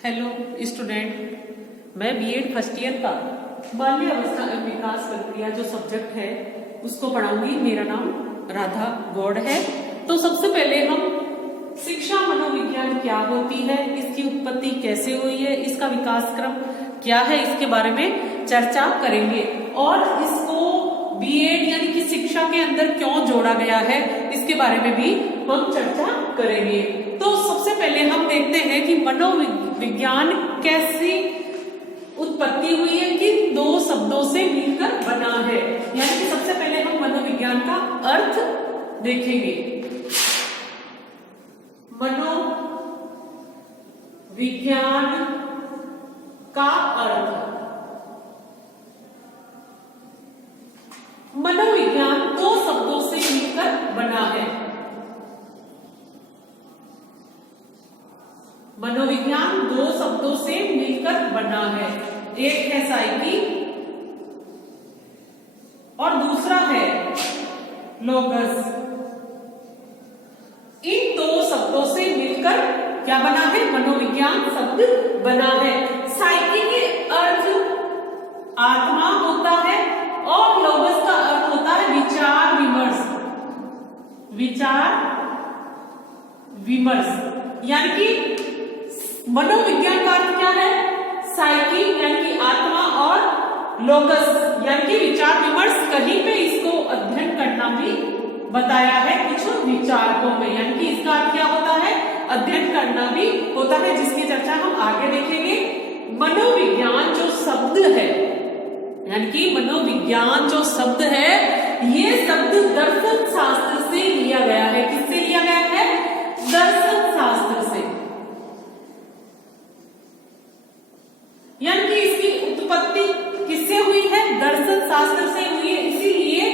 Hello student, मैं BEd first year का बाल्य अवस्था एवं विकास प्रक्रिया जो सब्जेक्ट है उसको पढ़ाऊंगी। मेरा नाम राधा गौड़ है। तो सबसे पहले हम शिक्षा मनोविज्ञान क्या होती है, इसकी उत्पत्ति कैसे हुई है, इसका विकास क्रम क्या है, इसके बारे में चर्चा करेंगे। और इसको बीएड यानी कि शिक्षा के अंदर क्यों जोड़ा गया है, इसके बारे में भी हम चर्चा करेंगे। तो सबसे पहले हम देखते हैं कि मनोविज्ञान कैसी उत्पत्ति हुई है, किन दो शब्दों से मिलकर बना है। यानी कि सबसे पहले हम मनोविज्ञान का अर्थ देखेंगे। मनोविज्ञान का अर्थ, मनोविज्ञान दो शब्दों से मिलकर बना है। मनोविज्ञान दो शब्दों से मिलकर बना है। एक है साइकी और दूसरा है लोगस। इन दो शब्दों से मिलकर क्या बना है, मनोविज्ञान शब्द बना है। साइकी के अर्थ आत्मा होता है और लोगस का अर्थ होता है विचार विमर्श। विचार विमर्श यानी कि मनोविज्ञान का अर्थ क्या है, साइकी यानी कि आत्मा और लोगस यानी कि विचार विमर्श। कहीं पे इसको अध्ययन करना भी बताया है कुछ विचारकों में, यानी कि इसका अर्थ क्या होता है, अध्ययन करना भी होता है, जिसकी चर्चा हम आगे देखेंगे। मनोविज्ञान जो शब्द है, यानी कि मनोविज्ञान जो शब्द है, ये शब्द दर्शन शास्त्र से लिया गया है। किससे लिया गया है, दर्शन शास्त्र से। यानी कि इसकी उत्पत्ति किससे हुई है, दर्शन शास्त्र से हुई है। इसीलिए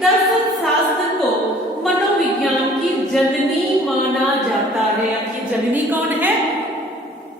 दर्शन शास्त्र को मनोविज्ञान की जननी माना जाता है। यानी कि जननी कौन है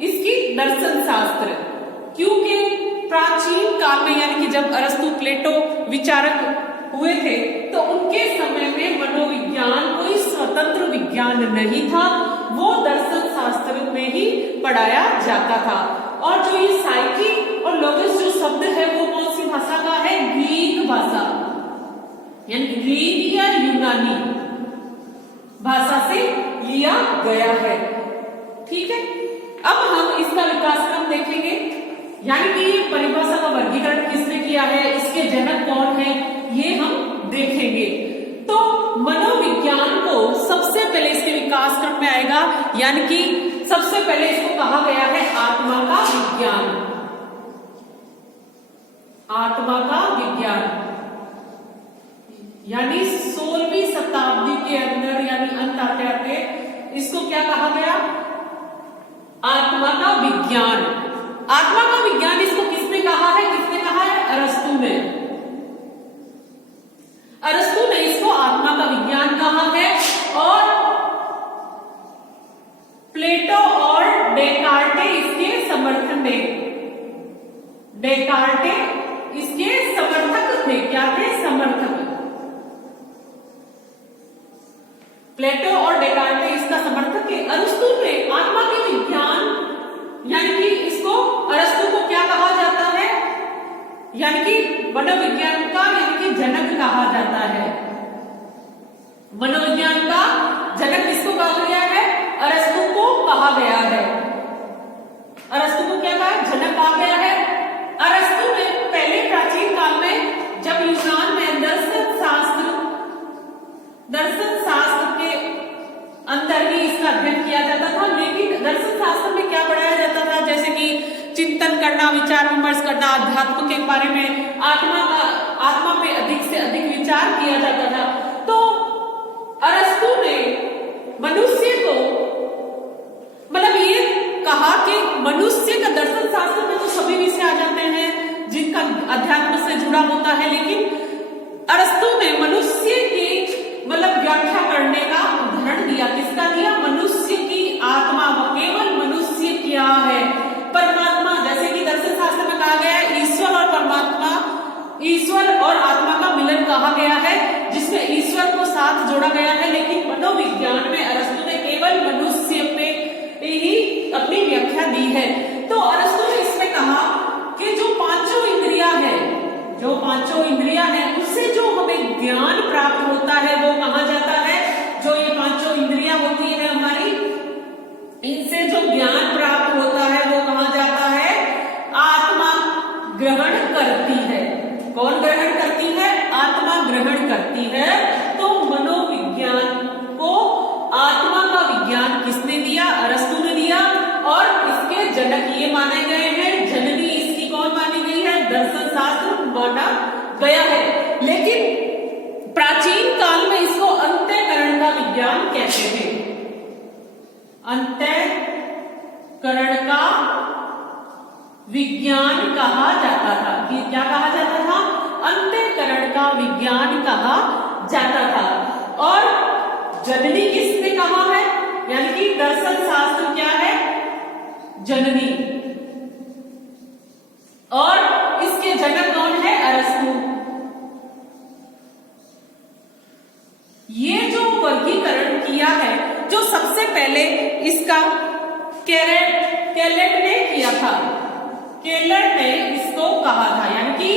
इसकी, दर्शन शास्त्र। क्योंकि प्राचीन काल में यानी कि जब अरस्तु प्लेटो विचारक हुए थे तो उनके समय में मनोविज्ञान कोई स्वतंत्र विज्ञान नहीं था, वो दर्शन शास्त्र में ही पढ़ाया जाता था। और जो ये साइकी और लोगस जो शब्द है वो कौन सी भाषा का है, ग्रीक भाषा, यानी ग्रीक या यूनानी भाषा से लिया गया है। ठीक है, अब हम इसका विकास क्रम देखेंगे। यानी कि परिभाषा का वर्गीकरण किसने किया है, इसके जनक कौन है, ये हम देखेंगे। तो मनोविज्ञान को सबसे पहले इसके विकास क्रम में आएगा, यानी कि सबसे पहले इसको कहा गया है आत्मा का विज्ञान। आत्मा का विज्ञान यानी 16वीं शताब्दी के अंदर, यानी अंत आते आते इसको क्या कहा गया, आत्मा का विज्ञान। आत्मा का विज्ञान इसको किसने कहा है, किसने कहा है, अरस्तु ने। अरस्तु ने इसको आत्मा का विज्ञान कहा है। और प्लेटो और डेकार्टे इसके समर्थन में, डेकार्टे इसके समर्थक थे। क्या थे, समर्थक। प्लेटो और डेकार्टे इसका समर्थक थे। अरस्तु ने आत्मा के विज्ञान यानी कि इसको, अरस्तु को क्या कहा जाता है, यानी कि मनोविज्ञान का यानी कि जनक कहा जाता है। मनोविज्ञान का जनक किसको कहा गया है, अरस्तु को कहा गया है। अरस्तु को क्या कहा, जनक कहा गया है। अरस्तु ने पहले प्राचीन काल में जब यूनान में दर्शन शास्त्र के अंदर ही इसका अध्ययन किया जाता था, लेकिन दर्शन शास्त्र में क्या पढ़ाया जाता था, जैसे कि चिंतन करना, विचार विमर्श करना, अध्यात्म के बारे में, आत्मा पे अधिक से अधिक विचार किया जाता था। तो अरस्तु ने मनुष्य को मतलब ये कहा कि मनुष्य का दर्शन शास्त्र में तो सभी विषय आ जाते हैं जिनका अध्यात्म से जुड़ा होता है, लेकिन अरस्तु ने मनुष्य की मतलब व्याख्या करने का उदाहरण दिया। किसका दिया, मनुष्य की आत्मा। केवल मनुष्य क्या है, परमात्मा। जैसे कि दर्शन शास्त्र में कहा गया है ईश्वर और परमात्मा, ईश्वर और आत्मा का मिलन कहा गया है, जिसमें ईश्वर को साथ जोड़ा गया है। लेकिन मनोविज्ञान में अरस्तु ने केवल मनुष्य पे ही अपनी व्याख्या दी है। तो अरस्तु ने इसमें कहा कि जो पांचों इंद्रियां हैं उससे जो हमें ज्ञान प्राप्त होता है वो कहा जाता है, जो ये पांचों इंद्रियां होती है हमारी, इनसे जो ज्ञान प्राप्त होता है वो कहा जाता है आत्मा ग्रहण करती है। कौन ग्रहण करती है? आत्मा ग्रहण करती है। तो मनोविज्ञान को आत्मा का विज्ञान किसने दिया? अरस्तु ने दिया। और इसके जनक ये माने गए हैं, जननी इसकी कौन मानी गई है? दर्शन शास्त्र माना गया है। लेकिन प्राचीन काल में इसको अंतःकरण का विज्ञान कहते थे। अंतःकरण का विज्ञान कहा जाता था। कि क्या कहा जाता था? अंतःकरण का विज्ञान कहा जाता था। और जननी किसने कहा है? यानी कि दर्शन शास्त्र क्या है? जननी। और इसके जनक कौन है? अरस्तु। ये जो वर्गीकरण किया है, जो सबसे पहले इसका केलेट ने किया था, केलेट ने इसको कहा था। यानी कि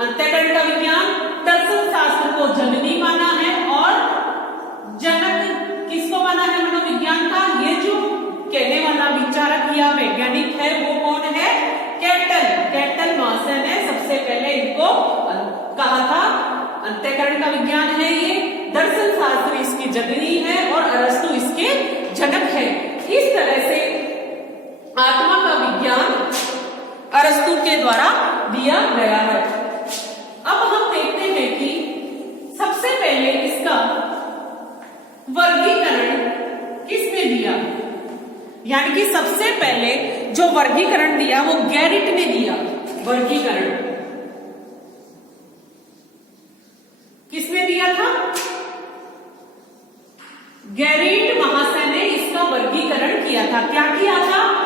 अंतःकरण का विज्ञान, दर्शन शास्त्र को जननी माना है और जनक किसको माना है? मनोविज्ञान का। ये जो कहने वाला विचारक या वैज्ञानिक है वो कौन है? कैटल महाशय ने सबसे पहले इनको कहा था। अंतःकरण का विज्ञान है ये, दर्शन शास्त्र इसकी जननी है और अरस्तु इसके जनक है। इस तरह से आत्मा का विज्ञान अरस्तु के द्वारा दिया गया है। अब हम देखते हैं कि सबसे पहले इसका वर्गीकरण किसने दिया? यानी कि सबसे पहले जो वर्गीकरण दिया वो गैरिट ने दिया। वर्गीकरण किसने दिया था? गैरिट महाशय ने इसका वर्गीकरण किया था। क्या किया था?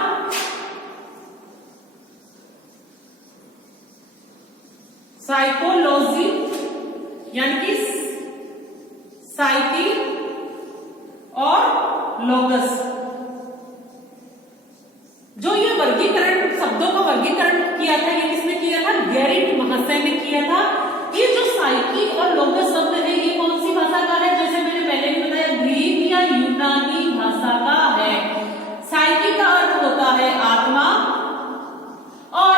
साइकोलॉजी यानी कि साइकी और लोगस, जो ये वर्गीकरण, शब्दों का वर्गीकरण किया था, ये किसने किया था? गैरिट महाशय ने किया था। ये जो साइकी और लोगस शब्द है ये कौन सी भाषा का है? जैसे मैंने पहले भी बताया, ग्रीक या यूनानी भाषा का है। साइकी का अर्थ होता है आत्मा और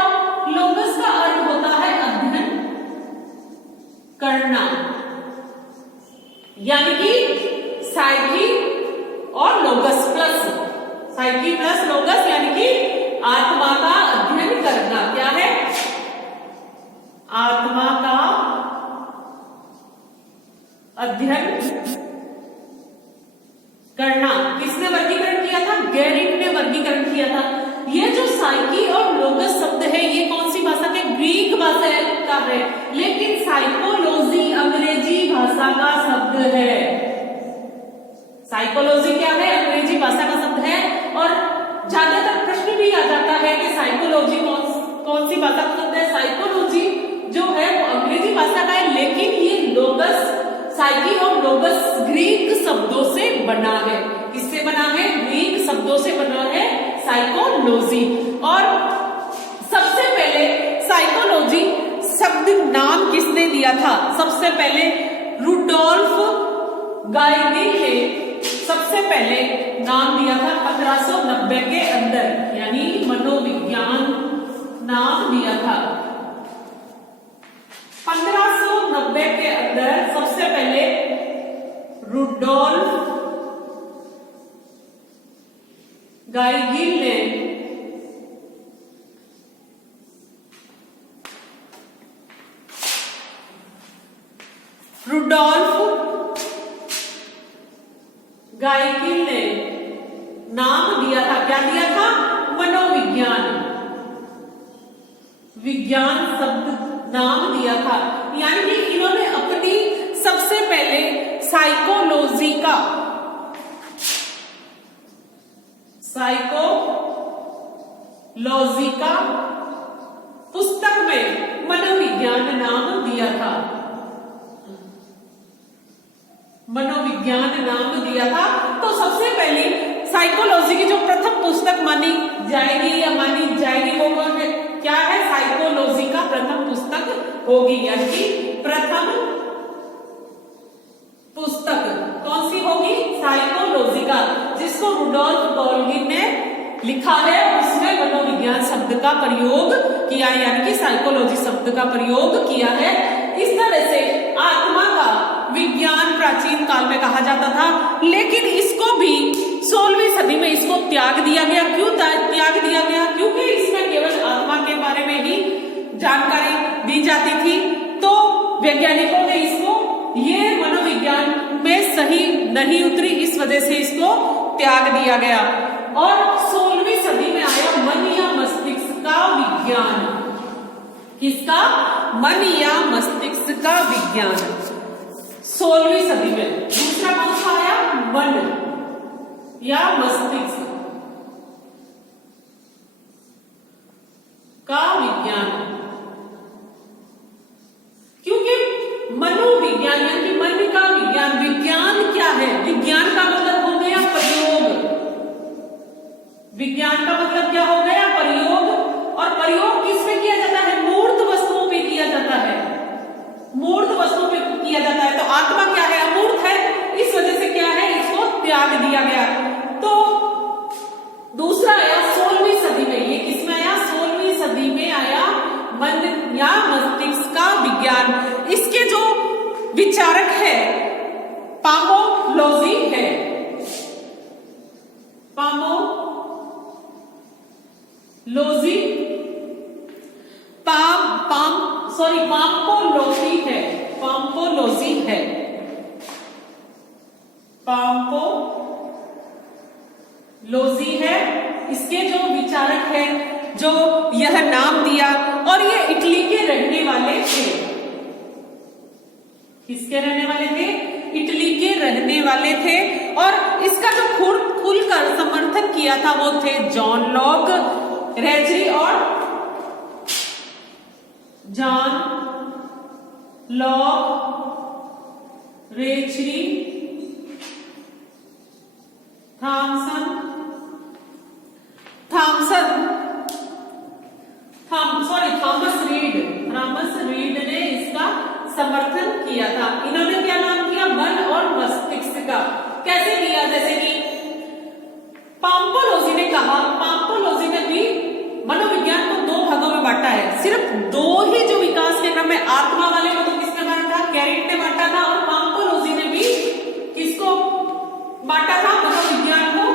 लोगस का अर्थ होता है अध्ययन करना। यानी कि साइकी और लोगस प्लस साइकी प्लस लोगस यानी कि आत्मा का अध्ययन करना। क्या है? आत्मा का अध्ययन करना। किसने वर्गीकरण किया था? गैरिट ने वर्गीकरण किया था। ये जो साइकी और लोगस शब्द है ये कौन सी भाषा के? ग्रीक भाषा का है। लेकिन साइकोलॉजी अंग्रेजी भाषा का शब्द है। साइकोलॉजी क्या है? अंग्रेजी भाषा का शब्द है। और ज्यादातर प्रश्न भी आ जाता है कि साइकोलॉजी कौन सी भाषा का शब्द है? साइकोलॉजी जो है वो अंग्रेजी भाषा का है, लेकिन ये लोगस, साइकी और लोगस ग्रीक शब्दों से बना है। किससे बना है? ग्रीक शब्दों से बना है साइकोलॉजी। और सबसे पहले साइकोलॉजी शब्द नाम किसने दिया था? सबसे पहले रुडोल्फ गाइडिन ने सबसे पहले नाम दिया था 1590 के अंदर, यानी मनोविज्ञान नाम दिया था। 1590 के अंदर सबसे पहले रुडोल्फ गाइगिन ने नाम दिया था। क्या दिया था? मनोविज्ञान। विज्ञान शब्द नाम दिया था। यानी कि इन्होंने अपनी सबसे पहले साइकोलॉजी का पुस्तक में मनोविज्ञान नाम दिया था। मनोविज्ञान नाम दिया था। तो सबसे साइकोलॉजी की जो प्रथम पुस्तक मानी जाएगी वो कौन है, क्या है, साइकोलॉजी का प्रथम पुस्तक होगी, यानी कि प्रथम पुस्तक कौन सी होगी, साइकोलॉजी का, जिसको रुडोल्फ गोल्गिन ने लिखा है। उसमें मनोविज्ञान शब्द का प्रयोग किया है, यानी कि साइकोलॉजी शब्द का प्रयोग किया है। इस तरह से आत्मा का विज्ञान प्राचीन काल में कहा जाता था, लेकिन इसको भी 16वीं सदी में इसको त्याग दिया गया। क्यों त्याग दिया गया? क्योंकि इसमें केवल आत्मा के बारे में ही जानकारी दी जाती थी, तो वैज्ञानिकों ने इसको, ये मनोविज्ञान में सही नहीं उतरी, इस वजह से इसको त्याग दिया गया। और 16वीं सदी में आया मन या मस्तिष्क का विज्ञान। किसका? मन या मस्तिष्क का विज्ञान 16वीं सदी में। दूसरा कौन सा आया? मन या मस्तिष्क का विज्ञान। क्योंकि मनोविज्ञान यानी कि मन का विज्ञान, विज्ञान क्या है? विज्ञान का मतलब हो गया प्रयोग। विज्ञान का मतलब क्या हो गया? प्रयोग। और प्रयोग किसमें किया जाता है? मूर्त वस्तुओं पे किया जाता है, मूर्त वस्तुओं पे किया जाता है। तो आत्मा क्या है? अमूर्त है, इस वजह से क्या है, इसको त्याग दिया गया। तो दूसरा आया 16वीं सदी में। ये किसमें आया? 16वीं सदी में आया मन या मस्तिष्क का विज्ञान। इसके जो विचारक है पामोलोजी है, पाम्पोलोजी है। इसके जो विचारक है, जो यह नाम दिया, और ये इटली के रहने वाले थे। किसके रहने वाले थे? इटली के रहने वाले थे। और इसका जो खुलकर समर्थन किया था वो थे जॉन लॉक, रेचरी और जॉन लॉक, रेचरी, थॉमस रीड ने इसका समर्थन किया था। इन्होंने क्या नाम किया? मन और मस्तिष्क का। कैसे किया? जैसे कि पाम्पोलोजी ने कहा, पाम्पोलोजी ने भी मनोविज्ञान को 2 भागों में बांटा है। सिर्फ 2 ही जो विकास के क्रम में आत्मा वाले को तो किसने बांटा था? कैरेट ने बांटा था। और पाम्पोलोजी ने भी किसको बांटा था? मनोविज्ञान को।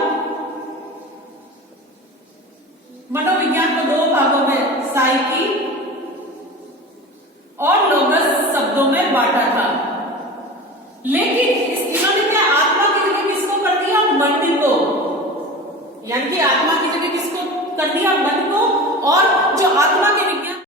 मनोविज्ञान को 2 भागों में, साइकी और लोगस शब्दों में बांटा था। लेकिन इन्होंने क्या आत्मा की जगह किसको कर दिया? मन को। यानी कि आत्मा की जगह किसको कर दिया? मन को। और जो आत्मा की